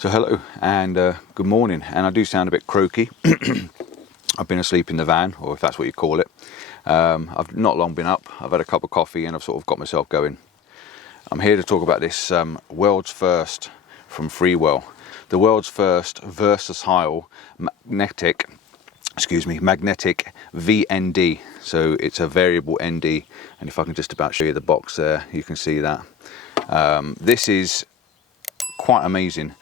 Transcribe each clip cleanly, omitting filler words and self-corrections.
So hello and good morning, and I do sound a bit croaky. I've been asleep in the van, or if that's what you call it. I've not long been up. I've had a cup of coffee and I've sort of got myself going. I'm here to talk about this world's first from Freewell. The world's first versatile magnetic VND. So it's a variable ND, and if I can just about show you the box there, you can see that. This is quite amazing.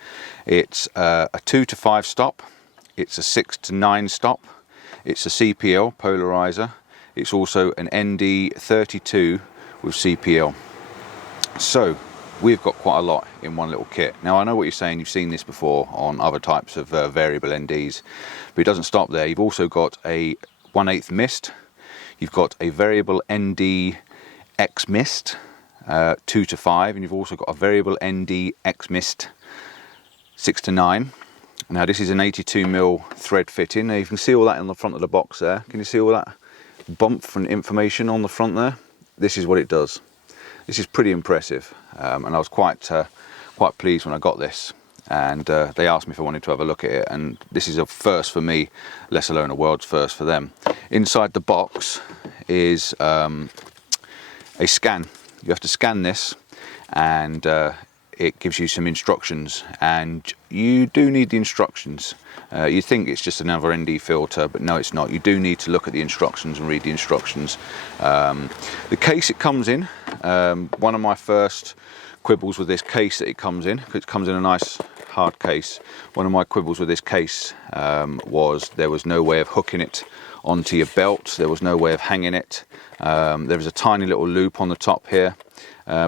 It's a 2 to 5 stop, it's a 6 to 9 stop, it's a CPL polarizer, it's also an ND32 with CPL. So we've got quite a lot in one little kit. Now I know what you're saying, you've seen this before on other types of variable NDs, but it doesn't stop there. You've also got a 1/8 mist, you've got a variable ND X mist 2 to 5, and you've also got a variable ND X mist 6 to 9. Now this is an 82mm thread fitting. Now you can see all that on the front of the box there. Can you see all that bump and information on the front there? This is what it does. This is pretty impressive, and I was quite pleased when I got this. And they asked me if I wanted to have a look at it, and this is a first for me, let alone a world's first for them. Inside the box is a scan. You have to scan this, and it gives you some instructions, and you do need the instructions. You think it's just another ND filter, but no, it's not. You do need to look at the instructions and read the instructions. The case it comes in, one of my first quibbles with this case that it comes in, because it comes in a nice hard case. One of my quibbles with this case was there was no way of hooking it onto your belt. There was no way of hanging it. There was a tiny little loop on the top here,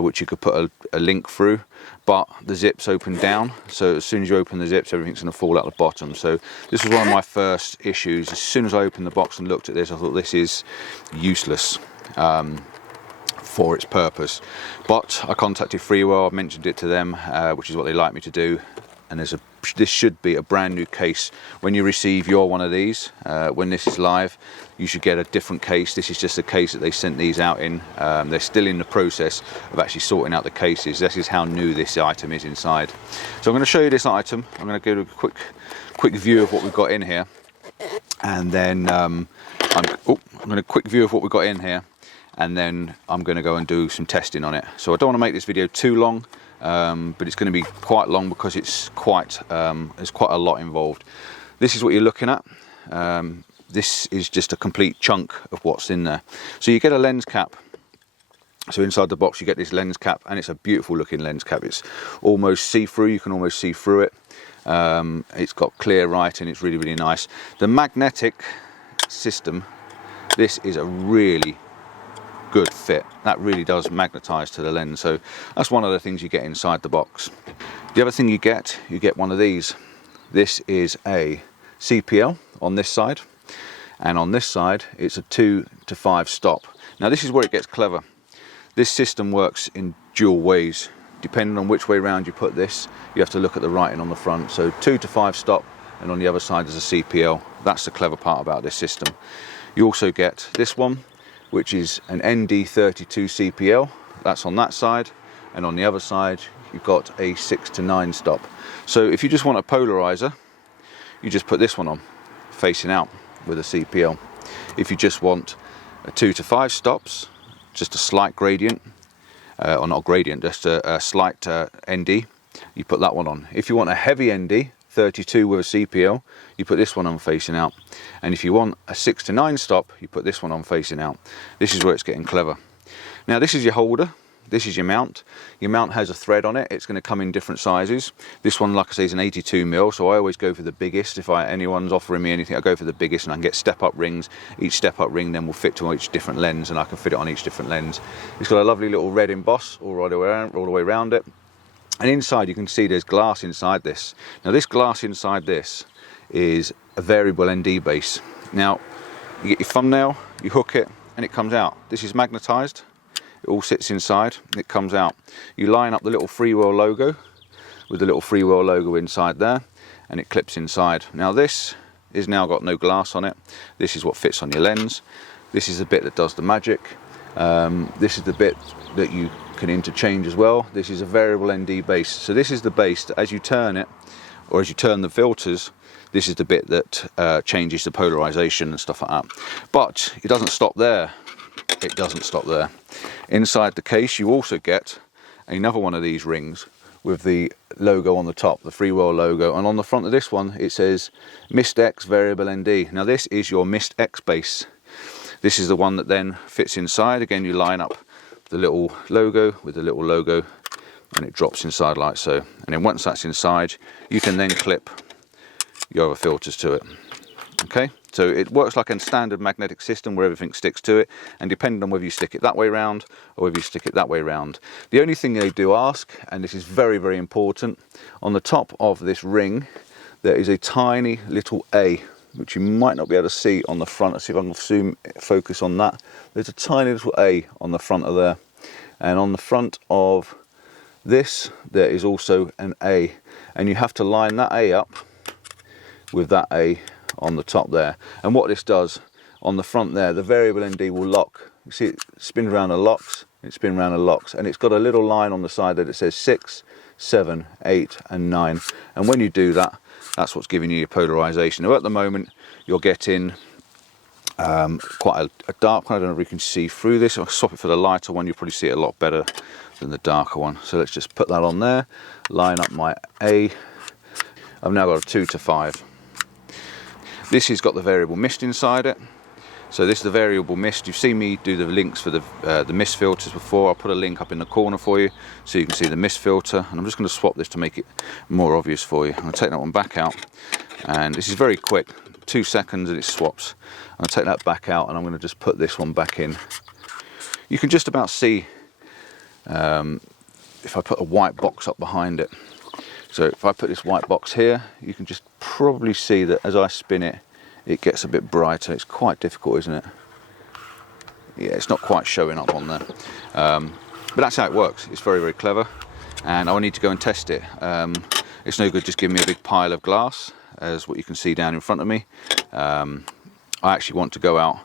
which you could put a link through, but the zips open down, so as soon as you open the zips, everything's going to fall out the bottom. So this was one of my first issues. As soon as I opened the box and looked at this, I thought this is useless for its purpose. But I contacted Freewell, I mentioned it to them, which is what they like me to do, and this should be a brand new case. When you receive your one of these, when this is live, you should get a different case. This is just a case that they sent these out in. They're still in the process of actually sorting out the cases. This is how new this item is inside. So I'm going to show you this item. I'm going to go to a quick view of what we've got in here, and then I'm going to quick view of what we've got in here, and then I'm going to go and do some testing on it. So I don't want to make this video too long, but it's going to be quite long because it's there's quite a lot involved. This is what you're looking at. This is just a complete chunk of what's in there. So you get a lens cap. So inside the box you get this lens cap, and it's a beautiful looking lens cap. It's almost see-through, you can almost see through it. It's got clear writing, it's really, really nice. The magnetic system, this is a really good fit. That really does magnetize to the lens, so that's one of the things you get inside the box. The other thing you get one of these. This is a CPL on this side, and on this side it's a 2 to 5 stop. Now this is where it gets clever. This system works in dual ways. Depending on which way round you put this, you have to look at the writing on the front. So 2 to 5 stop, and on the other side is a CPL. That's the clever part about this system. You also get this one, which is an ND32 CPL. That's on that side, and on the other side you've got a 6 to 9 stop. So if you just want a polarizer, you just put this one on facing out with a CPL. If you just want a 2 to 5 stops, just a slight gradient, or not a gradient, just a slight ND, you put that one on. If you want a heavy ND 32 with a CPL, you put this one on facing out. And if you want a 6 to 9 stop, you put this one on facing out. This is where it's getting clever. Now this is your holder, this is your mount. Your mount has a thread on it. It's going to come in different sizes. This one, like I say, is an 82mm, so I always go for the biggest. If anyone's offering me anything, I go for the biggest, and I can get step-up rings. Each step-up ring then will fit to each different lens, and I can fit it on each different lens. It's got a lovely little red emboss all the way around it. And inside you can see there's glass inside this. Now this glass inside this is a variable ND base. Now you get your thumbnail, you hook it, and it comes out. This is magnetized. It all sits inside, it comes out. You line up the little Freewell logo with the little Freewell logo inside there, and it clips inside. Now this is now got no glass on it. This is what fits on your lens. This is the bit that does the magic. This is the bit that you can interchange as well. This is a variable ND base. So this is the base that as you turn it, or as you turn the filters, this is the bit that changes the polarization and stuff like that. But it doesn't stop there. It doesn't stop there. Inside the case you also get another one of these rings with the logo on the top, the Freewell logo, and on the front of this one it says Mist X variable ND. Now this is your Mist X base. This is the one that then fits inside. Again, you line up the little logo with the little logo and it drops inside like so. And then once that's inside, you can then clip your other filters to it. Okay, so it works like a standard magnetic system where everything sticks to it, and depending on whether you stick it that way round or whether you stick it that way round. The only thing they do ask, and this is very, very important, on the top of this ring there is a tiny little A, which you might not be able to see on the front. Let's see if I can focus on that. There's a tiny little A on the front of there, and on the front of this there is also an A, and you have to line that A up with that A on the top there. And what this does on the front there, the variable ND will lock. You see it spins around and locks, it spins around and locks, and it's got a little line on the side that it says 6, 7, 8 and 9, and when you do that, that's what's giving you your polarization. Now at the moment you're getting quite a dark one. I don't know if you can see through this. I'll swap it for the lighter one, you'll probably see it a lot better than the darker one. So let's just put that on there, line up my A. I've now got a 2 to 5. This has got the variable mist inside it. So this is the variable mist. You've seen me do the links for the mist filters before. I'll put a link up in the corner for you so you can see the mist filter. And I'm just going to swap this to make it more obvious for you. I'm going to take that one back out, and this is very quick, 2 seconds and it swaps. I'm going to take that back out and I'm going to just put this one back in. You can just about see if I put a white box up behind it. So if I put this white box here, you can just probably see that as I spin it, it gets a bit brighter. It's quite difficult, isn't it? Yeah, it's not quite showing up on there. But that's how it works. It's very, very clever. And I need to go and test it. It's no good just giving me a big pile of glass, as what you can see down in front of me. I actually want to go out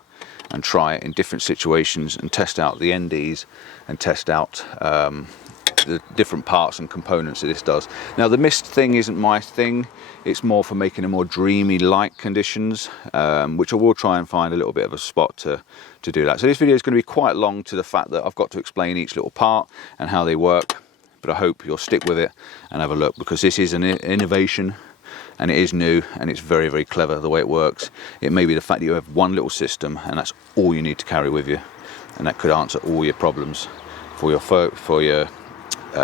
and try it in different situations and test out the NDs and test out the different parts and components that this does. Now the mist thing isn't my thing, it's more for making a more dreamy light conditions, which I will try and find a little bit of a spot to do that. So this video is going to be quite long to the fact that I've got to explain each little part and how they work, but I hope you'll stick with it and have a look, because this is an innovation and it is new and it's very, very clever the way it works. It may be the fact that you have one little system and that's all you need to carry with you, and that could answer all your problems for your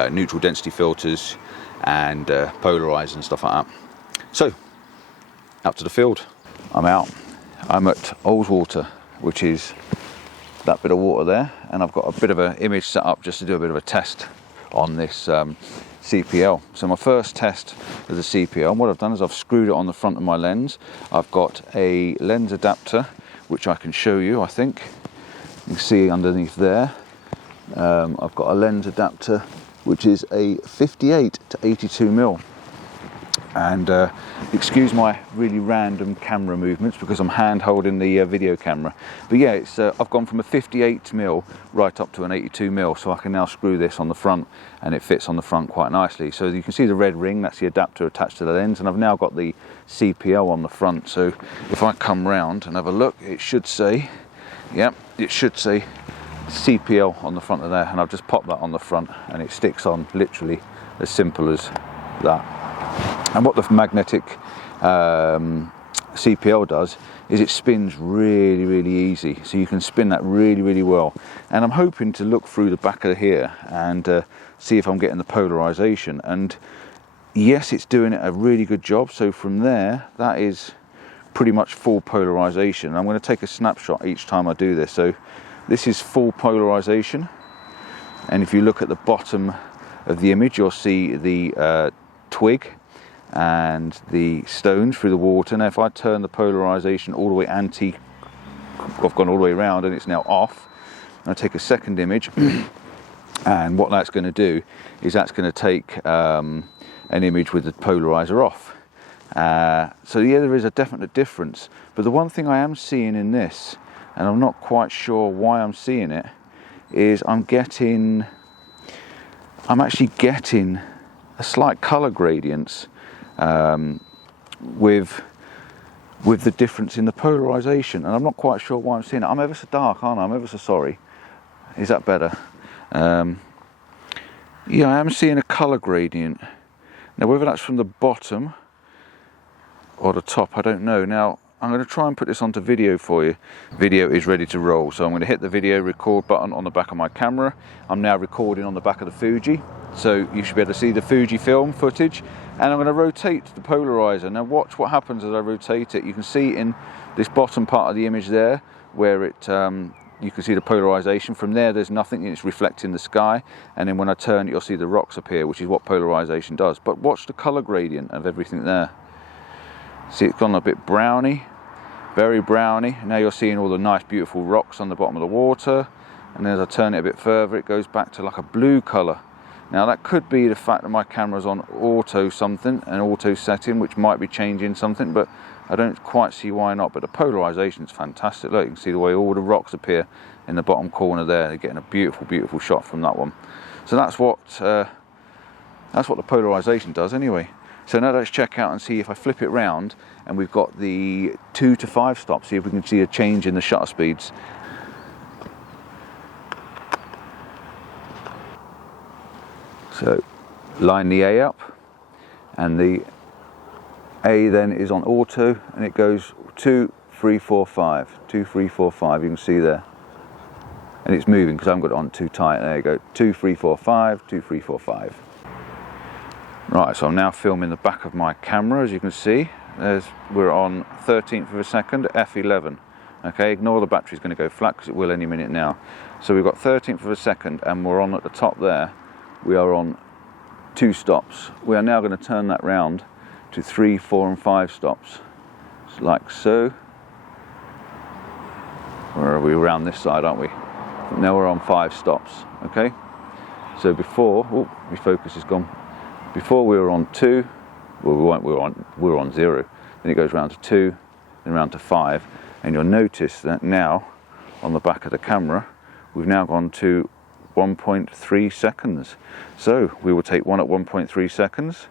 neutral density filters and polarizers and stuff like that. So, out to the field. I'm out. I'm at Ullswater, which is that bit of water there, and I've got a bit of an image set up just to do a bit of a test on this CPL. So my first test of the CPL, and what I've done is I've screwed it on the front of my lens. I've got a lens adapter, which I can show you, I think. You can see underneath there. I've got a lens adapter which is a 58 to 82mm, and excuse my really random camera movements because I'm hand holding the video camera, but yeah, it's I've gone from a 58mm right up to an 82mm, so I can now screw this on the front and it fits on the front quite nicely. So you can see the red ring, that's the adapter attached to the lens, and I've now got the CPL on the front. So if I come round and have a look, it should say, yeah, it should say CPL on the front of there, and I've just popped that on the front and it sticks on literally as simple as that. And what the magnetic CPL does is it spins really, really easy, so you can spin that really, really well. And I'm hoping to look through the back of here and see if I'm getting the polarization, and yes, it's doing a really good job. So from there, that is pretty much full polarization. I'm going to take a snapshot each time I do this. So this is full polarization, and if you look at the bottom of the image, you'll see the twig and the stones through the water. Now if I turn the polarization all the way I've gone all the way around and it's now off, I'll take a second image and what that's going to do is that's going to take an image with the polarizer off. So yeah, there is a definite difference, but the one thing I am seeing in this, and I'm not quite sure why I'm seeing it, is I'm getting I'm actually getting a slight colour gradients with the difference in the polarization, and I'm not quite sure why I'm seeing it. I'm ever so dark, aren't I? I'm ever so sorry. Is that better? Yeah, I am seeing a colour gradient. Now whether that's from the bottom or the top, I don't know. Now I'm going to try and put this onto video for you. Video is ready to roll, so I'm going to hit the video record button on the back of my camera. I'm now recording on the back of the Fuji, so you should be able to see the Fuji film footage, and I'm going to rotate the polarizer. Now watch what happens as I rotate it. You can see in this bottom part of the image there where it you can see the polarization. From there there's nothing, it's reflecting the sky, and then when I turn it you'll see the rocks appear, which is what polarization does. But watch the color gradient of everything there. See, it's gone a bit browny, very browny. Now you're seeing all the nice beautiful rocks on the bottom of the water, and as I turn it a bit further it goes back to like a blue color. Now that could be the fact that my camera's on auto something, an auto setting, which might be changing something, but I don't quite see why not. But the polarization is fantastic. Look, you can see the way all the rocks appear in the bottom corner there. They're getting a beautiful, beautiful shot from that one. So that's what the polarization does anyway. So now let's check out and see if I flip it round and we've got the 2 to 5 stop, see if we can see a change in the shutter speeds. So line the A up, and the A then is on auto, and it goes 2, 3, 4, 5, 2, 3, 4, 5, you can see there. And it's moving because I haven't got it on too tight. There you go, 2, 3, 4, 5, 2, 3, 4, 5. Right, so I'm now filming the back of my camera, as you can see. We're on 13th of a second, f11. Okay, ignore the battery's going to go flat because it will any minute now. So we've got 13th of a second, and we're on at the top there. We are on 2 stops. We are now going to turn that round to 3, 4 and 5 stops. Just like so. Where are we? Around this side, aren't we? Now we're on 5 stops. Okay. So before, oh, my focus is gone. Before we were on 2. Well, we were on 0. Then it goes round to 2, then round to 5, and you'll notice that now on the back of the camera we've now gone to 1.3 seconds. So we will take one at 1.3 seconds,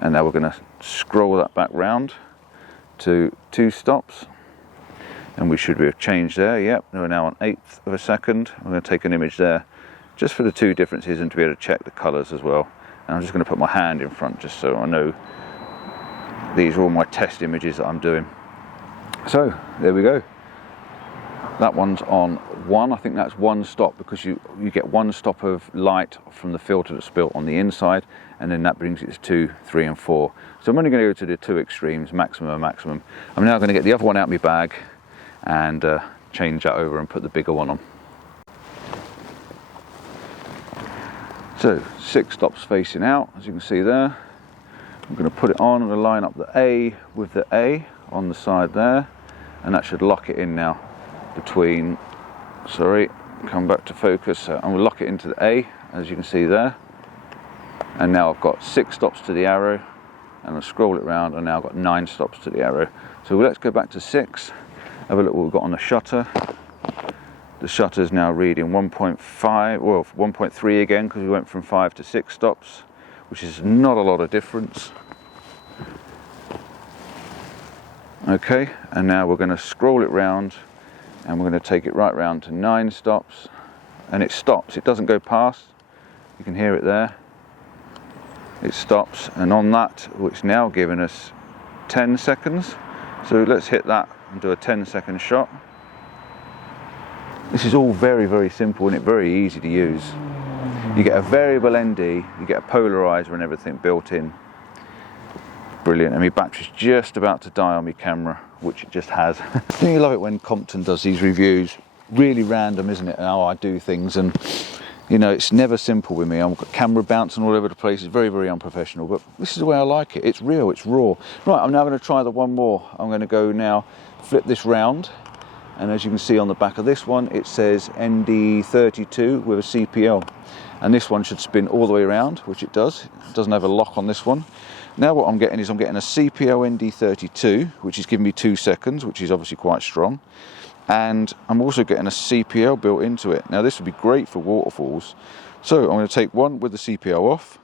and now we're going to scroll that back round to 2 stops, and we should have changed there. Yep, we're now on 1/8 of a second. I'm going to take an image there just for the 2 differences and to be able to check the colors as well. And I'm just going to put my hand in front just so I know these are all my test images that I'm doing. So there we go. That one's on 1. I think that's 1 stop because you get 1 stop of light from the filter that's built on the inside, and then that brings it to 2, 3 and 4. So I'm only going to go to the 2 extremes, maximum and maximum. I'm now going to get the other one out of my bag and change that over and put the bigger one on. So 6 stops facing out, as you can see there. I'm going to put it on. I'm going to line up the A with the A on the side there, and that should lock it in now. Between, sorry, come back to focus. So I'm going to lock it into the A, as you can see there. And now I've got 6 stops to the arrow, and I'll scroll it around, and now I've got 9 stops to the arrow. So let's go back to 6, have a look what we've got on the shutter. The shutter is now reading 1.5, well 1.3 again, because we went from 5 to 6 stops, which is not a lot of difference. Okay, and now we're going to scroll it round, and we're going to take it right round to 9 stops, and it stops. It doesn't go past. You can hear it there. It stops, and on that, it's now giving us 10 seconds. So let's hit that and do a 10-second shot. This is all very, very simple, and it's very easy to use. You get a variable ND, you get a polarizer and everything built in. Brilliant. And my battery's just about to die on my camera, which it just has. Don't you love it when Compton does these reviews? Really random, isn't it, how I do things, and you know, it's never simple with me. I've got camera bouncing all over the place. It's very, very unprofessional, but this is the way I like it. It's real, it's raw. Right, I'm now going to try the one more. I'm going to go now, flip this round, and as you can see on the back of this one, it says ND32 with a CPL. And this one should spin all the way around, which it does. It doesn't have a lock on this one. Now what I'm getting is I'm getting a CPL ND32, which is giving me 2 seconds, which is obviously quite strong. and I'm also getting a CPL built into it. Now this would be great for waterfalls. So I'm going to take one with the CPL off.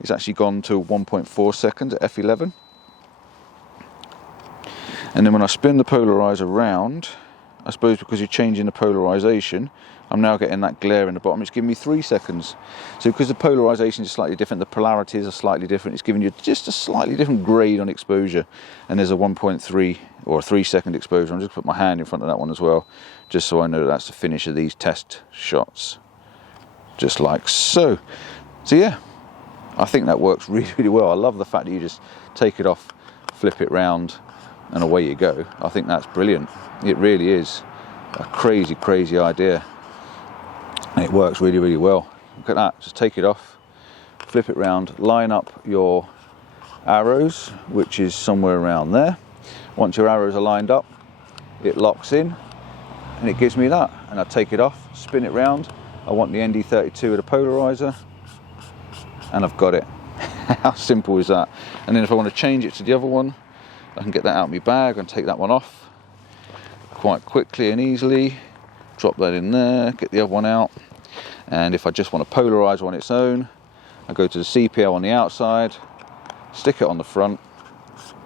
It's actually gone to 1.4 seconds at f11. And then when I spin the polarizer around, I suppose because you're changing the polarization, I'm now getting that glare in the bottom. It's giving me 3 seconds. So because the polarization is slightly different, the polarities are slightly different, it's giving you just a slightly different grade on exposure. And there's a 1.3 or a 3 second exposure. I'm just put my hand in front of that one as well, just so I know that's the finish of these test shots. Just like so. So yeah, I think that works really, really well. I love the fact that you just take it off, flip it round, and away you go. I think that's brilliant. It really is a crazy, crazy idea. And it works really, really well. Look at that, just take it off, flip it round, line up your arrows, which is somewhere around there. Once your arrows are lined up, it locks in, and it gives me that. And I take it off, spin it round. I want the ND32 with a polarizer, and I've got it. How simple is that? And then if I want to change it to the other one, I can get that out of my bag and take that one off quite quickly and easily. Drop that in there, get the other one out. And if I just want a polarizer on its own, I go to the CPL on the outside, stick it on the front.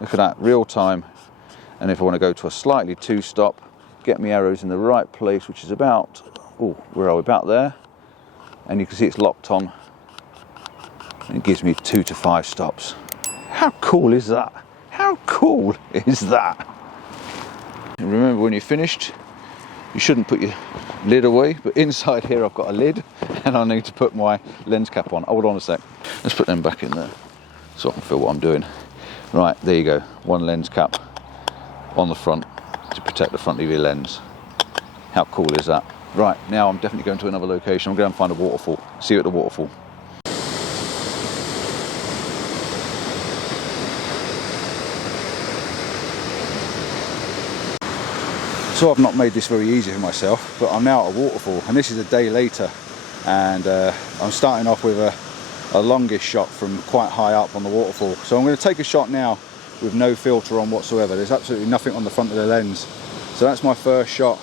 Look at that, real time. And if I want to go to a slightly two-stop, get my arrows in the right place, which is about, oh, where are we, about there. And you can see it's locked on. And it gives me 2 to 5 stops. How cool is that? How cool is that? And remember, when you're finished, you shouldn't put your lid away, but inside here I've got a lid and I need to put my lens cap on. Hold on a sec. Let's put them back in there so I can feel what I'm doing. Right, there you go. One lens cap on the front to protect the front of your lens. How cool is that? Right, now I'm definitely going to another location. I'm going to find a waterfall. See you at the waterfall. So I've not made this very easy for myself, but I'm now at a waterfall, and this is a day later, and I'm starting off with a longish shot from quite high up on the waterfall. So I'm going to take a shot now with no filter on whatsoever. There's absolutely nothing on the front of the lens. So that's my first shot,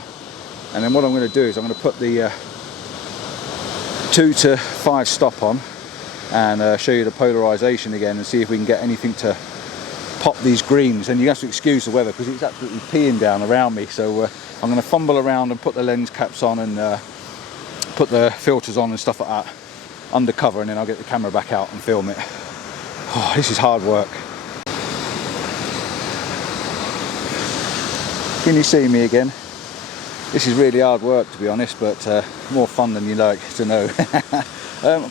and then what I'm going to do is I'm going to put the 2 to 5 stop on and show you the polarization again and see if we can get anything to pop these greens. And you have to excuse the weather because it's absolutely peeing down around me, so I'm going to fumble around and put the lens caps on and put the filters on and stuff like that under cover, and then I'll get the camera back out and film it. Oh, this is hard work. Can you see me again? This is really hard work, to be honest, but more fun than you like to know.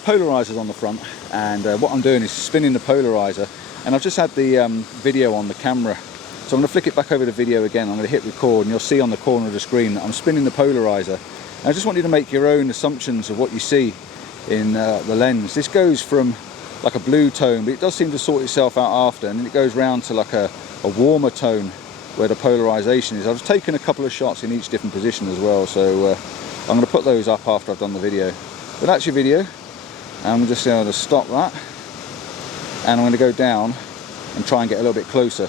Polarizer's on the front, and what I'm doing is spinning the polarizer. And I've just had the video on the camera, so I'm going to flick it back over the video again. I'm going to hit record, and you'll see on the corner of the screen that I'm spinning the polarizer. And I just want you to make your own assumptions of what you see in the lens. This goes from like a blue tone, but it does seem to sort itself out after, and then it goes round to like a warmer tone where the polarization is. I've taken a couple of shots in each different position as well, so I'm going to put those up after I've done the video. But that's your video, and I'm just going to stop that. And I'm going to go down and try and get a little bit closer,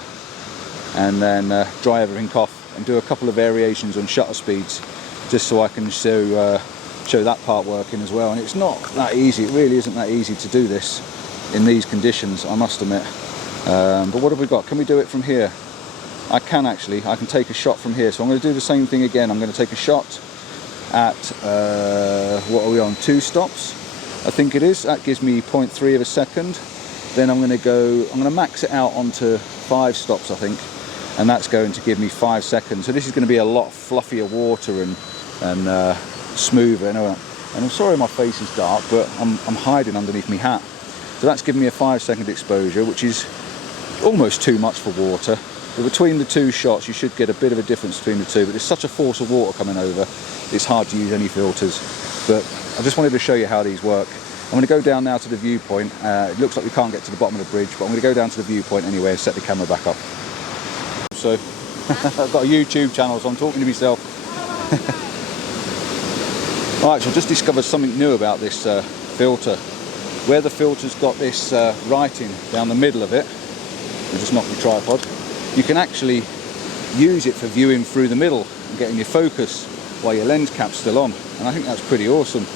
and then dry everything off and do a couple of variations on shutter speeds, just so I can show that part working as well. And it's not that easy, it really isn't that easy to do this in these conditions, I must admit. But what have we got? Can we do it from here? I can actually, I can take a shot from here. So I'm going to do the same thing again. I'm going to take a shot at, what are we on, 2 stops? I think it is. That gives me 0.3 of a second. Then I'm going to max it out onto 5 stops, I think, and that's going to give me 5 seconds. So this is going to be a lot fluffier water and smoother. And I'm sorry my face is dark, but I'm hiding underneath my hat. So that's giving me a 5-second exposure, which is almost too much for water. But between the 2 shots, you should get a bit of a difference between the 2. But there's such a force of water coming over, it's hard to use any filters. But I just wanted to show you how these work. I'm going to go down now to the viewpoint. It looks like we can't get to the bottom of the bridge, but I'm going to go down to the viewpoint anyway and set the camera back up. So, I've got a YouTube channel, so I'm talking to myself. Alright, so I've just discovered something new about this filter. Where the filter's got this writing down the middle of it, I'll just knock the tripod, you can actually use it for viewing through the middle. and getting your focus while your lens cap's still on, and I think that's pretty awesome.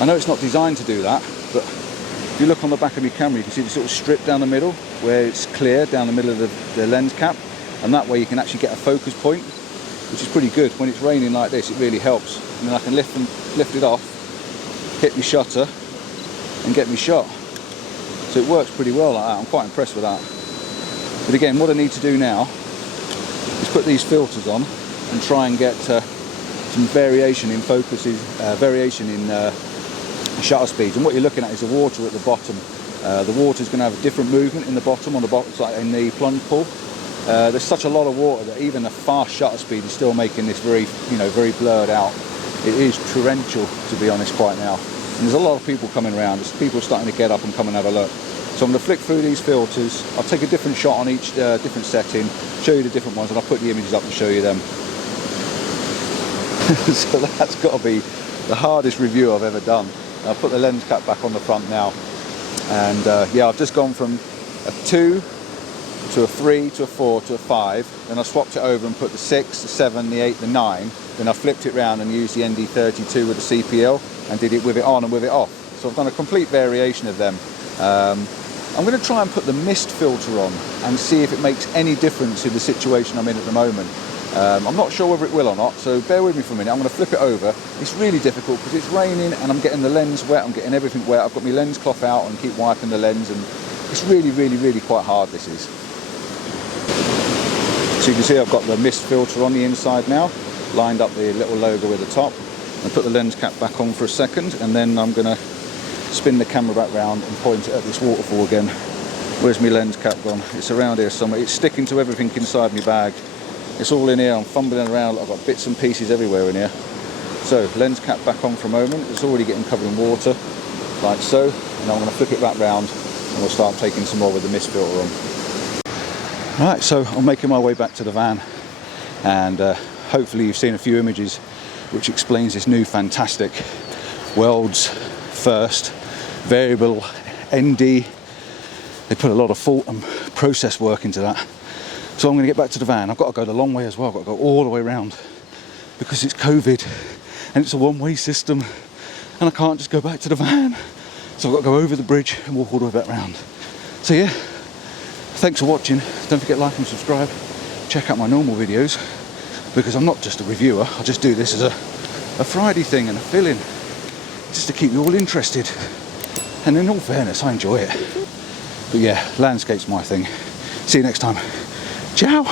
I know it's not designed to do that, but if you look on the back of your camera, you can see this little strip down the middle where it's clear down the middle of the lens cap, and that way you can actually get a focus point, which is pretty good. When it's raining like this, it really helps. And then I can lift it off, hit my shutter, and get me shot. So it works pretty well like that. I'm quite impressed with that. But again, what I need to do now is put these filters on and try and get some variation in focuses, variation in shutter speeds. And what you're looking at is the water at the bottom. The water is going to have a different movement in the bottom, on the bottom, like in the plunge pool. There's such a lot of water that even a fast shutter speed is still making this very, very blurred out. It is torrential, to be honest, quite now. And there's a lot of people coming around. There's people starting to get up and come and have a look. So I'm going to flick through these filters. I'll take a different shot on each different setting, show you the different ones, and I'll put the images up and show you them. So that's got to be the hardest review I've ever done. I'll put the lens cap back on the front now. And yeah, I've just gone from a 2 to a 3 to a 4 to a 5. Then I swapped it over and put the 6, the 7, the 8, the 9. Then I flipped it round and used the ND32 with the CPL and did it with it on and with it off. So I've done a complete variation of them. I'm going to try and put the mist filter on and see if it makes any difference in the situation I'm in at the moment. I'm not sure whether it will or not, so bear with me for a minute. I'm going to flip it over. It's really difficult because it's raining and I'm getting the lens wet, I'm getting everything wet. I've got my lens cloth out and keep wiping the lens, and it's really quite hard, this is. So you can see I've got the mist filter on the inside now, lined up the little logo at the top. I'll put the lens cap back on for a second, and then I'm going to spin the camera back round and point it at this waterfall again. Where's my lens cap gone? It's around here somewhere. It's sticking to everything inside my bag. It's all in here. I'm fumbling around. I've got bits and pieces everywhere in here. So lens cap back on for a moment. It's already getting covered in water, like so. And I'm going to flick it back round and we'll start taking some more with the mist filter on. Right, so I'm making my way back to the van, and hopefully you've seen a few images which explains this new fantastic world's first variable ND. They put a lot of thought and process work into that. So I'm going to get back to the van. I've got to go the long way as well. I've got to go all the way around because it's COVID and it's a one-way system, and I can't just go back to the van. So I've got to go over the bridge and walk all the way back round. So yeah, thanks for watching. Don't forget to like and subscribe. Check out my normal videos, because I'm not just a reviewer. I just do this as a Friday thing and a fill-in, just to keep you all interested. And in all fairness, I enjoy it. But yeah, landscape's my thing. See you next time. Ciao.